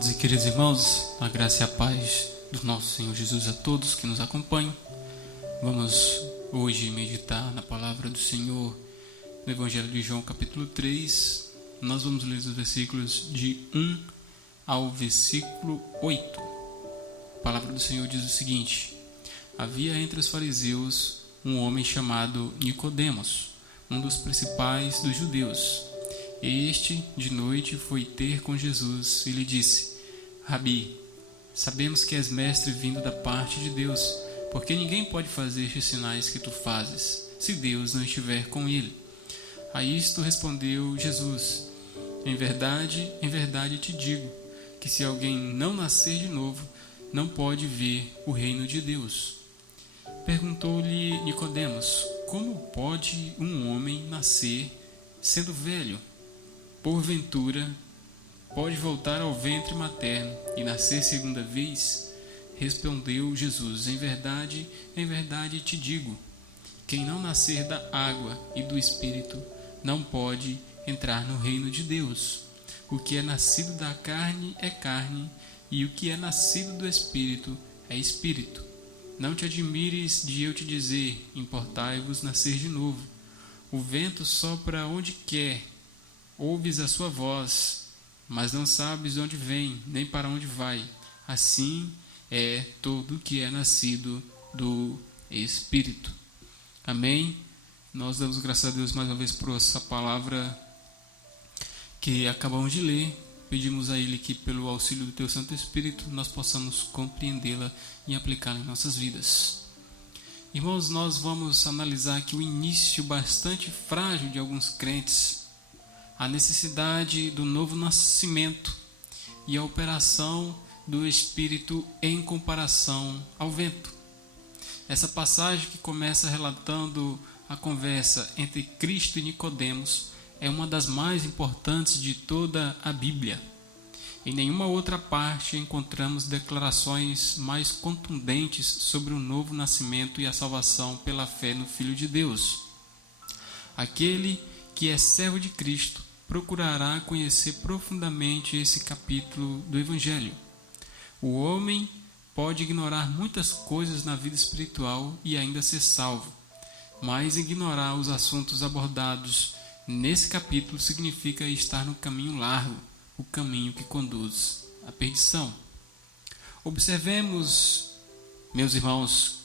Amados e queridos irmãos, a graça e a paz do nosso Senhor Jesus a todos que nos acompanham. Vamos hoje meditar na palavra do Senhor no Evangelho de João, capítulo 3. Nós vamos ler os versículos de 1 ao versículo 8. A palavra do Senhor diz o seguinte: Havia entre os fariseus um homem chamado Nicodemos, um dos principais dos judeus. Este, de noite, foi ter com Jesus e lhe disse: Rabi, sabemos que és mestre vindo da parte de Deus, porque ninguém pode fazer estes sinais que tu fazes, se Deus não estiver com ele. A isto respondeu Jesus: em verdade te digo, que se alguém não nascer de novo, não pode ver o reino de Deus. Perguntou-lhe Nicodemos: como pode um homem nascer sendo velho? Porventura, pode voltar ao ventre materno e nascer segunda vez? Respondeu Jesus: em verdade te digo, quem não nascer da água e do Espírito não pode entrar no reino de Deus. O que é nascido da carne é carne, e o que é nascido do Espírito é Espírito. Não te admires de eu te dizer: importai-vos nascer de novo. O vento sopra onde quer, ouves a sua voz, mas não sabes de onde vem, nem para onde vai. Assim é todo que é nascido do Espírito. Amém? Nós damos graças a Deus mais uma vez por essa palavra que acabamos de ler. Pedimos a Ele que, pelo auxílio do Teu Santo Espírito, nós possamos compreendê-la e aplicá-la em nossas vidas. Irmãos, nós vamos analisar aqui o início bastante frágil de alguns crentes, a necessidade do novo nascimento e a operação do Espírito em comparação ao vento. Essa passagem, que começa relatando a conversa entre Cristo e Nicodemos, é uma das mais importantes de toda a Bíblia. Em nenhuma outra parte encontramos declarações mais contundentes sobre o novo nascimento e a salvação pela fé no Filho de Deus. Aquele que é servo de Cristo procurará conhecer profundamente esse capítulo do Evangelho. O homem pode ignorar muitas coisas na vida espiritual e ainda ser salvo, mas ignorar os assuntos abordados nesse capítulo significa estar no caminho largo, o caminho que conduz à perdição. Observemos, meus irmãos,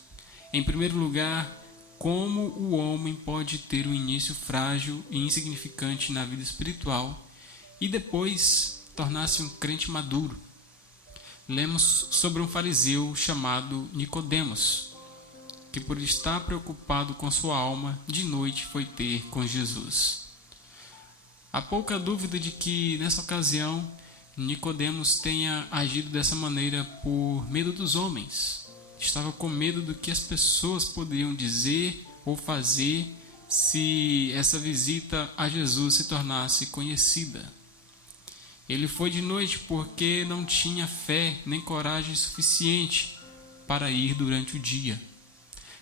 em primeiro lugar, como o homem pode ter um início frágil e insignificante na vida espiritual e depois tornar-se um crente maduro. Lemos sobre um fariseu chamado Nicodemos, que, por estar preocupado com sua alma, de noite foi ter com Jesus. Há pouca dúvida de que, nessa ocasião, Nicodemos tenha agido dessa maneira por medo dos homens. Estava com medo do que as pessoas poderiam dizer ou fazer se essa visita a Jesus se tornasse conhecida. Ele foi de noite porque não tinha fé nem coragem suficiente para ir durante o dia.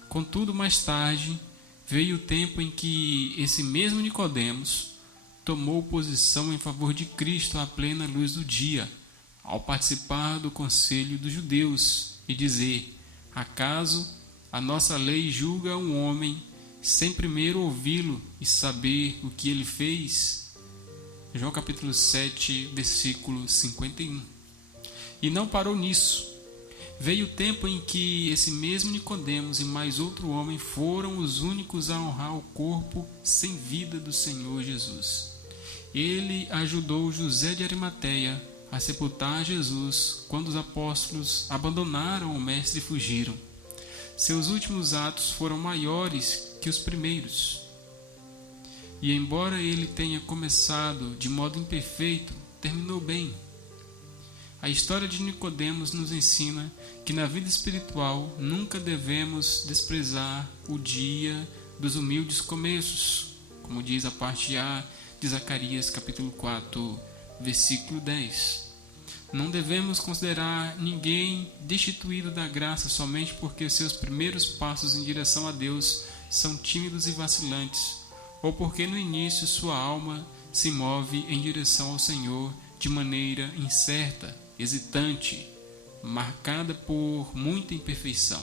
Contudo, mais tarde, veio o tempo em que esse mesmo Nicodemos tomou posição em favor de Cristo à plena luz do dia, ao participar do conselho dos judeus e dizer: acaso a nossa lei julga um homem sem primeiro ouvi-lo e saber o que ele fez? João capítulo 7, versículo 51. E não parou nisso. Veio o tempo em que esse mesmo Nicodemos e mais outro homem foram os únicos a honrar o corpo sem vida do Senhor Jesus. Ele ajudou José de Arimateia a sepultar Jesus quando os apóstolos abandonaram o mestre e fugiram. Seus últimos atos foram maiores que os primeiros. E embora ele tenha começado de modo imperfeito, terminou bem. A história de Nicodemos nos ensina que na vida espiritual nunca devemos desprezar o dia dos humildes começos, como diz a parte A de Zacarias capítulo 4, versículo 10. Não devemos considerar ninguém destituído da graça somente porque seus primeiros passos em direção a Deus são tímidos e vacilantes, ou porque no início sua alma se move em direção ao Senhor de maneira incerta, hesitante, marcada por muita imperfeição.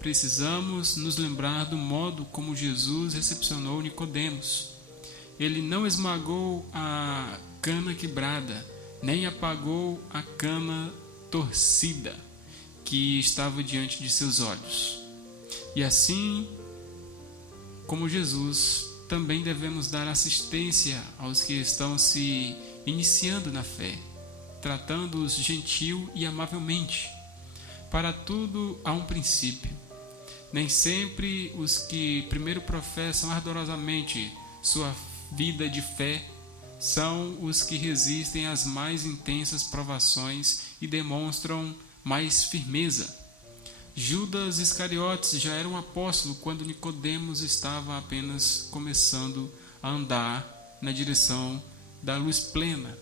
Precisamos nos lembrar do modo como Jesus recepcionou Nicodemos. Ele não esmagou a cana quebrada, nem apagou a cana torcida que estava diante de seus olhos. E assim como Jesus, também devemos dar assistência aos que estão se iniciando na fé, tratando-os gentil e amavelmente. Para tudo há um princípio. Nem sempre os que primeiro professam ardorosamente sua vida de fé são os que resistem às mais intensas provações e demonstram mais firmeza. Judas Iscariotes já era um apóstolo quando Nicodemos estava apenas começando a andar na direção da luz plena.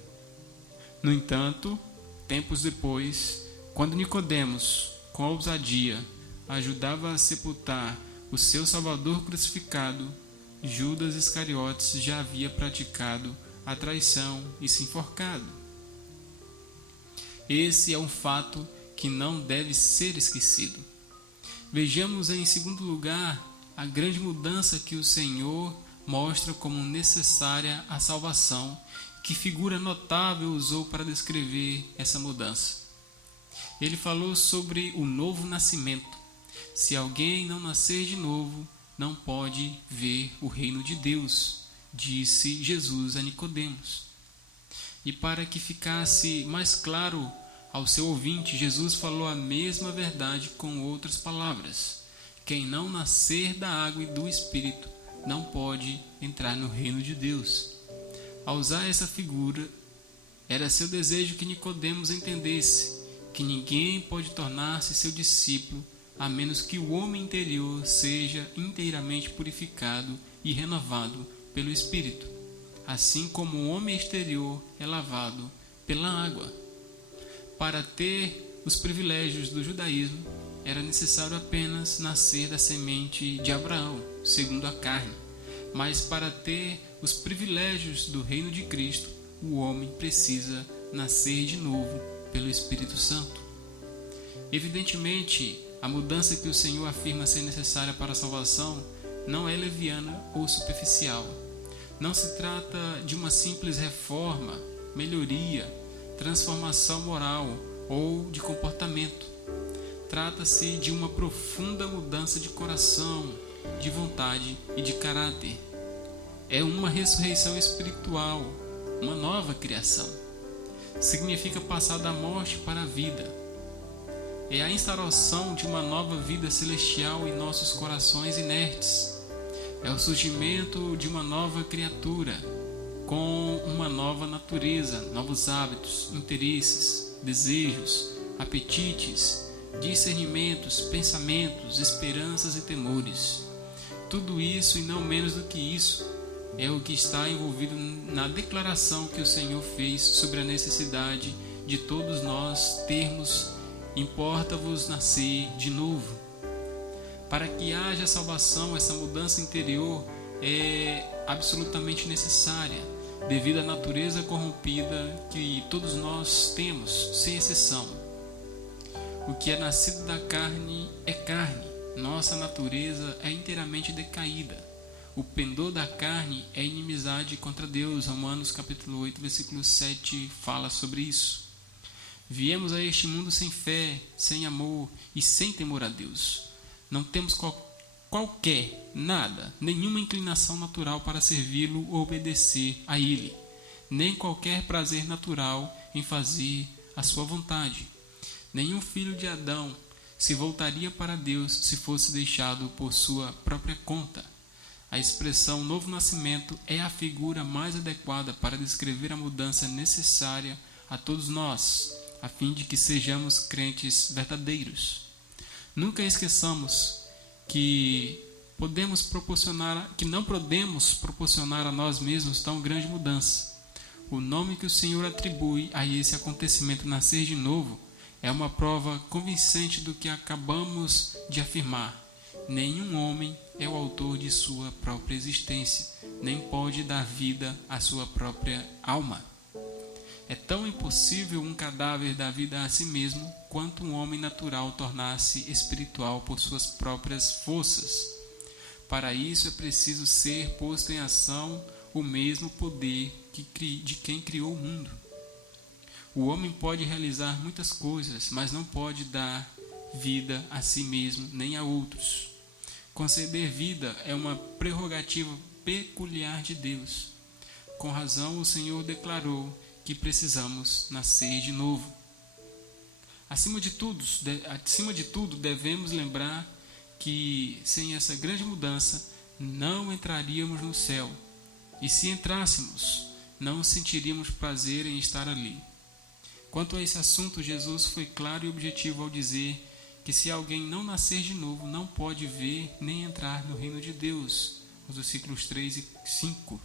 No entanto, tempos depois, quando Nicodemos, com ousadia, ajudava a sepultar o seu Salvador crucificado, Judas Iscariotes já havia praticado a traição e se enforcado. Esse é um fato que não deve ser esquecido. Vejamos em segundo lugar a grande mudança que o Senhor mostra como necessária à salvação, que figura notável usou para descrever essa mudança. Ele falou sobre o novo nascimento. Se alguém não nascer de novo, não pode ver o reino de Deus, disse Jesus a Nicodemos. E para que ficasse mais claro ao seu ouvinte, Jesus falou a mesma verdade com outras palavras. Quem não nascer da água e do Espírito não pode entrar no reino de Deus. Ao usar essa figura, era seu desejo que Nicodemos entendesse que ninguém pode tornar-se seu discípulo a menos que o homem interior seja inteiramente purificado e renovado pelo Espírito, assim como o homem exterior é lavado pela água. Para ter os privilégios do judaísmo, era necessário apenas nascer da semente de Abraão, segundo a carne. Mas para ter os privilégios do reino de Cristo, o homem precisa nascer de novo pelo Espírito Santo. Evidentemente, a mudança que o Senhor afirma ser necessária para a salvação não é leviana ou superficial. Não se trata de uma simples reforma, melhoria, transformação moral ou de comportamento. Trata-se de uma profunda mudança de coração, de vontade e de caráter. É uma ressurreição espiritual, uma nova criação. Significa passar da morte para a vida. É a instauração de uma nova vida celestial em nossos corações inertes. É o surgimento de uma nova criatura, com uma nova natureza, novos hábitos, interesses, desejos, apetites, discernimentos, pensamentos, esperanças e temores. Tudo isso e não menos do que isso é o que está envolvido na declaração que o Senhor fez sobre a necessidade de todos nós termos importa-vos nascer de novo. Para que haja salvação, essa mudança interior é absolutamente necessária, devido à natureza corrompida que todos nós temos, sem exceção. O que é nascido da carne é carne. Nossa natureza é inteiramente decaída. O pendor da carne é inimizade contra Deus. Romanos capítulo 8, versículo 7 fala sobre isso. Viemos a este mundo sem fé, sem amor e sem temor a Deus. Não temos qualquer, nada, nenhuma inclinação natural para servi-lo ou obedecer a Ele, nem qualquer prazer natural em fazer a sua vontade. Nenhum filho de Adão se voltaria para Deus se fosse deixado por sua própria conta. A expressão novo nascimento é a figura mais adequada para descrever a mudança necessária a todos nós, a fim de que sejamos crentes verdadeiros. Nunca esqueçamos que não podemos proporcionar a nós mesmos tão grande mudança. O nome que o Senhor atribui a esse acontecimento nascer de novo é uma prova convincente do que acabamos de afirmar. Nenhum homem é o autor de sua própria existência, nem pode dar vida à sua própria alma. É tão impossível um cadáver dar vida a si mesmo quanto um homem natural tornar-se espiritual por suas próprias forças. Para isso é preciso ser posto em ação o mesmo poder de quem criou o mundo. O homem pode realizar muitas coisas, mas não pode dar vida a si mesmo nem a outros. Conceder vida é uma prerrogativa peculiar de Deus. Com razão, o Senhor declarou que precisamos nascer de novo. Acima de tudo, devemos lembrar que sem essa grande mudança não entraríamos no céu. E se entrássemos, não sentiríamos prazer em estar ali. Quanto a esse assunto, Jesus foi claro e objetivo ao dizer que se alguém não nascer de novo, não pode ver nem entrar no reino de Deus. Os versículos 3 e 5.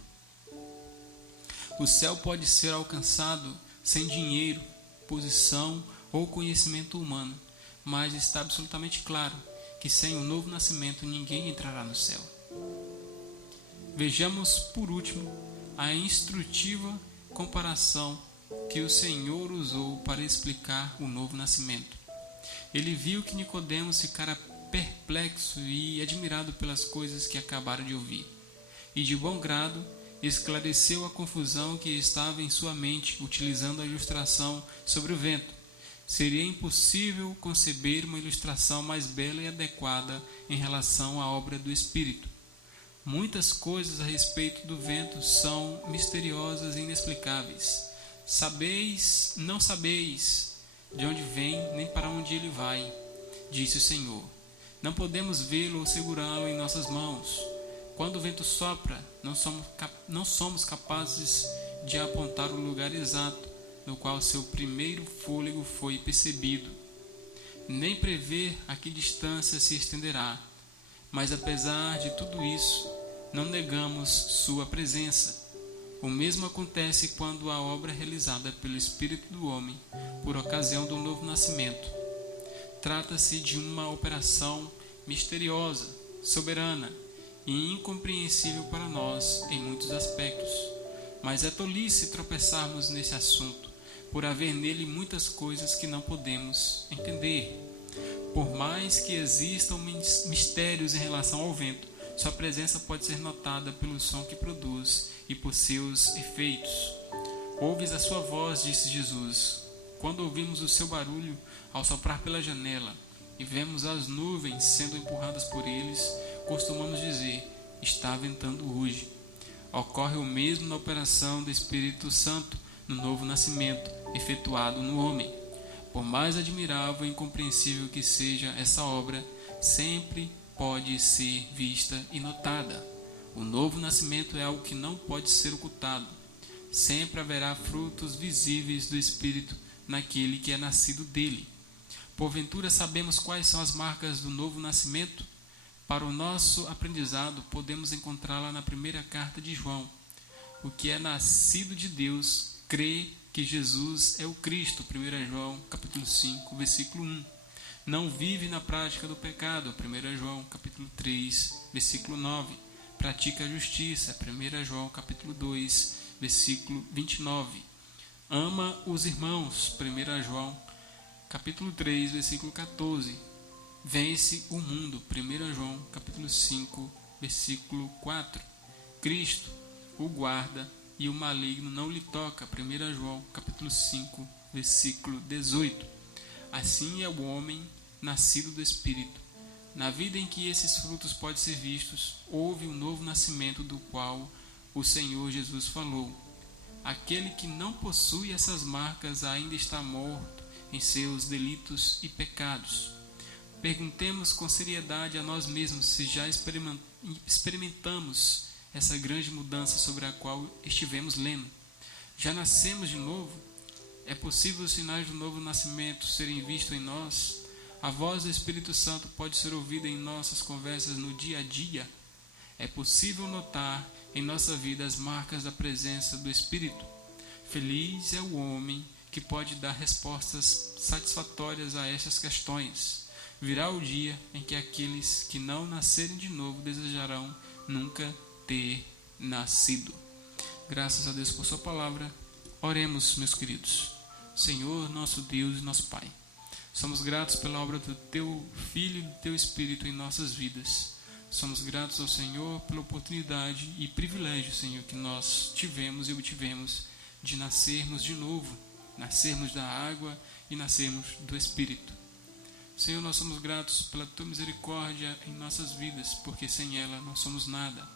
O céu pode ser alcançado sem dinheiro, posição ou conhecimento humano, mas está absolutamente claro que sem o novo nascimento ninguém entrará no céu. Vejamos, por último, a instrutiva comparação que o Senhor usou para explicar o novo nascimento. Ele viu que Nicodemos ficara perplexo e admirado pelas coisas que acabara de ouvir, e de bom grado esclareceu a confusão que estava em sua mente, utilizando a ilustração sobre o vento. Seria impossível conceber uma ilustração mais bela e adequada em relação à obra do Espírito. Muitas coisas a respeito do vento são misteriosas e inexplicáveis. Não sabeis de onde vem, nem para onde ele vai, disse o Senhor. Não podemos vê-lo ou segurá-lo em nossas mãos. Quando o vento sopra, não somos capazes de apontar o lugar exato no qual seu primeiro fôlego foi percebido, nem prever a que distância se estenderá. Mas apesar de tudo isso, não negamos sua presença. O mesmo acontece quando a obra é realizada pelo Espírito do homem por ocasião do novo nascimento. Trata-se de uma operação misteriosa, soberana e incompreensível para nós em muitos aspectos. Mas é tolice tropeçarmos nesse assunto, por haver nele muitas coisas que não podemos entender. Por mais que existam mistérios em relação ao vento, sua presença pode ser notada pelo som que produz e por seus efeitos. Ouves a sua voz, disse Jesus. Quando ouvimos o seu barulho ao soprar pela janela e vemos as nuvens sendo empurradas por eles, costumamos dizer: está ventando hoje. Ocorre o mesmo na operação do Espírito Santo no novo nascimento efetuado no homem. Por mais admirável e incompreensível que seja essa obra, sempre pode ser vista e notada. O novo nascimento é algo que não pode ser ocultado. Sempre haverá frutos visíveis do Espírito naquele que é nascido dele. Porventura sabemos quais são as marcas do novo nascimento? Para o nosso aprendizado, podemos encontrá-la na primeira carta de João. O que é nascido de Deus crê que Jesus é o Cristo, 1 João capítulo 5, versículo 1. Não vive na prática do pecado, 1 João capítulo 3, versículo 9. Pratica a justiça, 1 João capítulo 2, versículo 29. Ama os irmãos, 1 João capítulo 3, versículo 14. Vence o mundo, 1 João capítulo 5, versículo 4. Cristo o guarda e o maligno não lhe toca, 1 João capítulo 5, versículo 18. Assim é o homem nascido do Espírito. Na vida em que esses frutos podem ser vistos, houve um novo nascimento do qual o Senhor Jesus falou. Aquele que não possui essas marcas ainda está morto em seus delitos e pecados. Perguntemos com seriedade a nós mesmos se já experimentamos essa grande mudança sobre a qual estivemos lendo. Já nascemos de novo? É possível os sinais do novo nascimento serem vistos em nós? A voz do Espírito Santo pode ser ouvida em nossas conversas no dia a dia? É possível notar em nossa vida as marcas da presença do Espírito? Feliz é o homem que pode dar respostas satisfatórias a estas questões. Virá o dia em que aqueles que não nascerem de novo desejarão nunca ter nascido. Graças a Deus por sua palavra. Oremos, meus queridos. Senhor, nosso Deus e nosso Pai, somos gratos pela obra do Teu Filho e do Teu Espírito em nossas vidas. Somos gratos ao Senhor pela oportunidade e privilégio, Senhor, que nós tivemos e obtivemos de nascermos de novo, nascermos da água e nascermos do Espírito. Senhor, nós somos gratos pela Tua misericórdia em nossas vidas, porque sem ela não somos nada.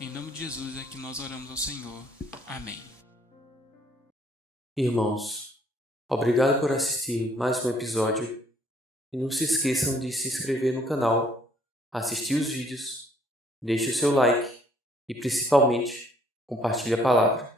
Em nome de Jesus é que nós oramos ao Senhor. Amém. Irmãos, obrigado por assistir mais um episódio e não se esqueçam de se inscrever no canal, assistir os vídeos, deixe o seu like e principalmente compartilhe a palavra.